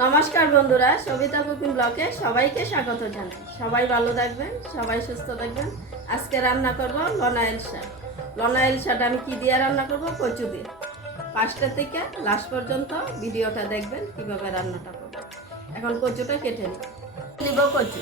নমস্কার বন্ধুরা, সবিতা কুকিং ব্লকে সবাইকে স্বাগত জানাই। সবাই ভালো থাকবেন, সবাই সুস্থ থাকবেন। আজকে রান্না করব লনা শাক। লনা এলশাটা আমি কী দিয়ে রান্না করব? কচু দিয়ে। পাঁচটা থেকে লাস্ট পর্যন্ত ভিডিওটা দেখবেন কীভাবে রান্নাটা করব। এখন কচুটা কেটে নিই। নিব কচু।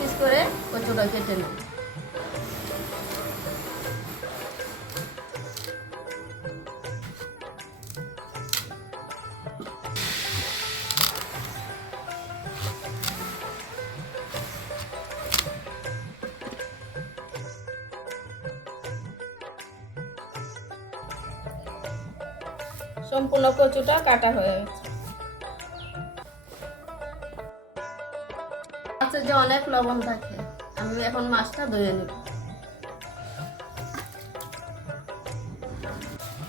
পিস করে কচুটা কেটে নিব। সম্পূর্ণ কচুটা কাটা হয়ে গেছে। মাছের যে অনেক লবণ থাকে, আমি এখন মাছটা ধুয়ে নিব।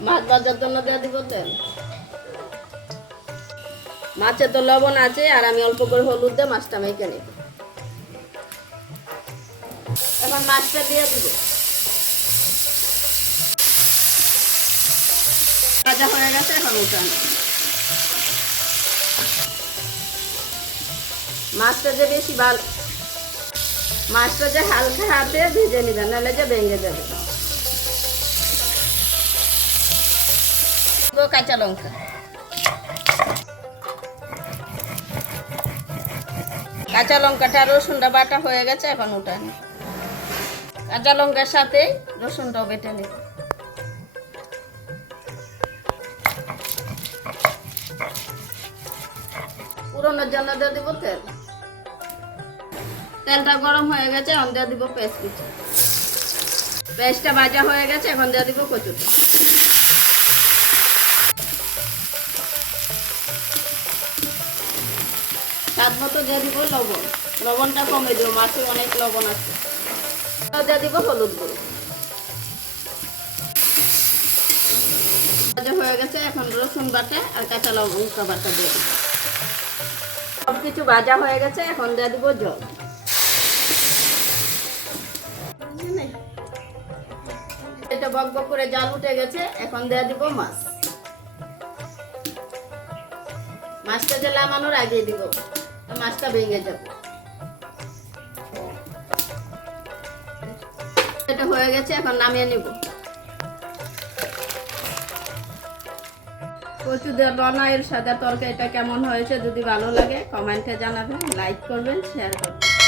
মাছ ভাজার জন্য দিয়ে দিব তেল। মাছে তো লবণ আছে, আর আমি অল্প করে হলুদ দিয়ে মাছটা মেখে নিব। এখন মাছটা দিয়ে দিব। ভাজা হয়ে গেছে, এখন উঠানো। মাছটা যে বেশি ভালো মাছটা যে হালকা হাতে ভেজে নিবেন, নাহলে যে ভেঙে যাবে। কাঁচা লঙ্কা। কাঁচা লঙ্কাটা রসুনটা বাটা হয়ে গেছে, এখন উঠানি। কাঁচা লঙ্কার সাথে রসুনটাও বেটে নিব পুরোনোর জন্য দিয়ে দিব তেল। তেলটা গরম হয়ে গেছে, এখন দিয়ে দিব পেস্ট কিছু পেঁয়াজটা ভাজা হয়ে গেছে, এখন দিয়ে দিব কচুটা স্বাদ মতো দিয়ে দিব লবণ। লবণটা কমে দিব মাছে অনেক লবণ আছে। দিয়ে দিব হলুদ গুঁড়ো। হয়ে গেছে, এখন রসুন বাটা আর কাঁচা লঙ্কা বাটা দিয়ে দিব। সব কিছু ভাজা হয়ে গেছে, এখন দিয়ে দিব জল। এটা বক বক করে জাল উঠে গেছে, এখন দিয়ে দিব মাছ। মাছটা যে লামানোর আগে দিব মাছটা ভেঙে যাবে। এটা হয়ে গেছে, এখন নামিয়ে নিব। কচু দিয়ে লনা এর সাদা তরকারিটা কেমন হয়েছে যদি ভালো লাগে, কমেন্টে জানাবেন, লাইক করবেন শেয়ার করবেন।